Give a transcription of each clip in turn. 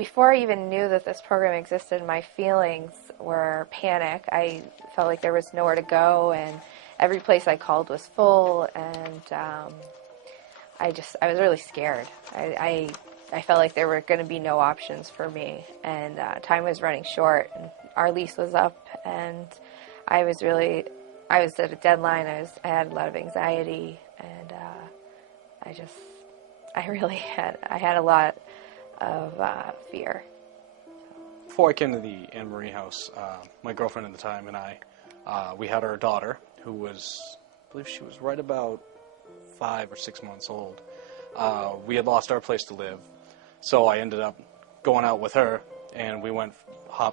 before I even knew that this program existed, my feelings were panic. I felt like there was nowhere to go, and every place I called was full, and I was really scared. I felt like there were going to be no options for me, and time was running short, and our lease was up, and I was at a deadline. I had a lot of anxiety, and I had a lot of fear. Before I came to the Anne Marie House, my girlfriend at the time and I, we had our daughter, who was, I believe she was right about 5 or 6 months old. We had lost our place to live, so I ended up going out with her, and we went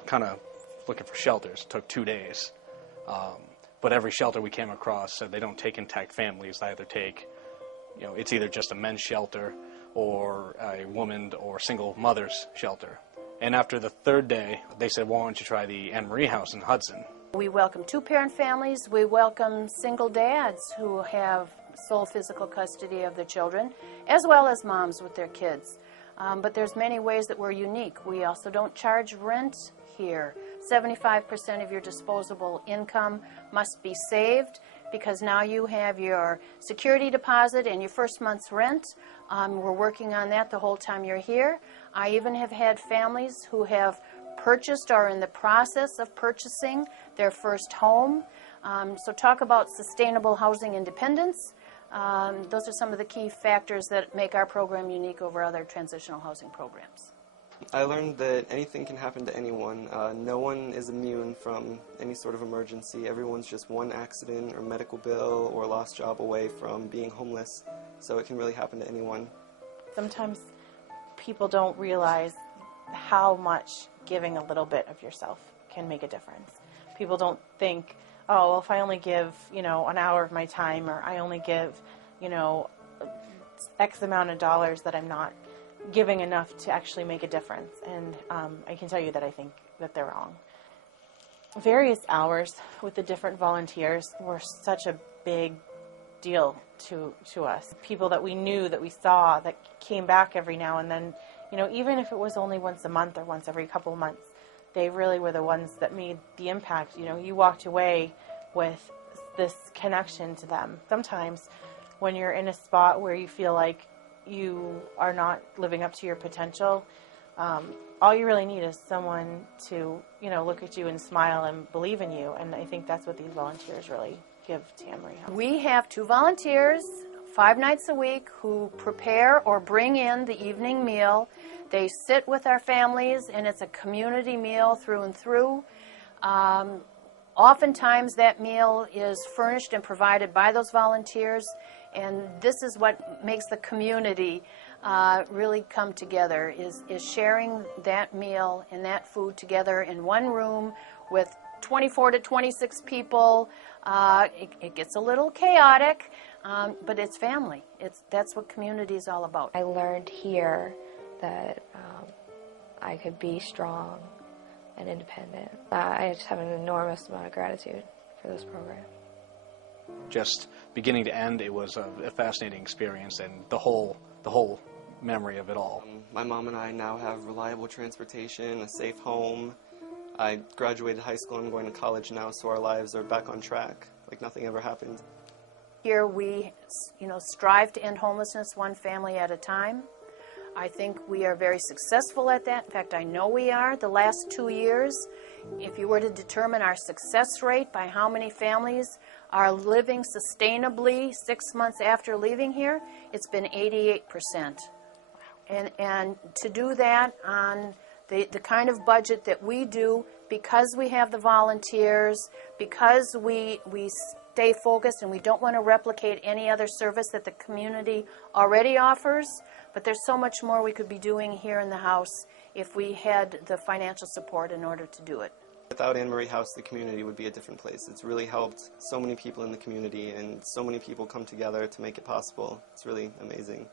kind of looking for shelters. It took 2 days. But every shelter we came across said they don't take intact families. They either take, it's either just a men's shelter or a woman or single mother's shelter. And after the 3rd day, they said, well, why don't you try the Anne Marie House in Hudson? We welcome 2-parent families. We welcome single dads who have sole physical custody of their children, as well as moms with their kids. But there's many ways that we're unique. We also don't charge rent here. 75% of your disposable income must be saved, because now you have your security deposit and your first month's rent. We're working on that the whole time you're here. I even have had families who have purchased or are in the process of purchasing their first home. So talk about sustainable housing independence. Those are some of the key factors that make our program unique over other transitional housing programs. I learned that anything can happen to anyone. No one is immune from any sort of emergency. Everyone's just one accident or medical bill or lost job away from being homeless, so it can really happen to anyone. Sometimes people don't realize how much giving a little bit of yourself can make a difference. People don't think, oh, well, if I only give, an hour of my time, or I only give, X amount of dollars, that I'm not giving enough to actually make a difference. And I can tell you that I think that they're wrong. Various hours with the different volunteers were such a big deal to us. People that we knew, that we saw, that came back every now and then, even if it was only once a month or once every couple of months, they really were the ones that made the impact. You walked away with this connection to them. Sometimes when you're in a spot where you feel like you are not living up to your potential, all you really need is someone to, look at you and smile and believe in you. And I think that's what these volunteers really give to Anne Marie House. We have 2 volunteers 5 nights a week who prepare or bring in the evening meal. They sit with our families, and it's a community meal through and through. Oftentimes that meal is furnished and provided by those volunteers, and this is what makes the community really come together, is sharing that meal and that food together in one room with 24 to 26 people. It gets a little chaotic, but it's family. That's what community is all about. I learned here that I could be strong and independent. I just have an enormous amount of gratitude for this program. Just beginning to end, it was a fascinating experience, and the whole memory of it all. My mom and I now have reliable transportation, a safe home. I graduated high school and I'm going to college now, so our lives are back on track, like nothing ever happened. Here we, strive to end homelessness one family at a time. I think we are very successful at that. In fact, I know we are. The last 2 years, if you were to determine our success rate by how many families are living sustainably 6 months after leaving here, it's been 88%. And to do that on the kind of budget that we do, because we have the volunteers, because we stay focused and we don't want to replicate any other service that the community already offers, but there's so much more we could be doing here in the house if we had the financial support in order to do it. Without Anne Marie House, the community would be a different place. It's really helped so many people in the community, and so many people come together to make it possible. It's really amazing.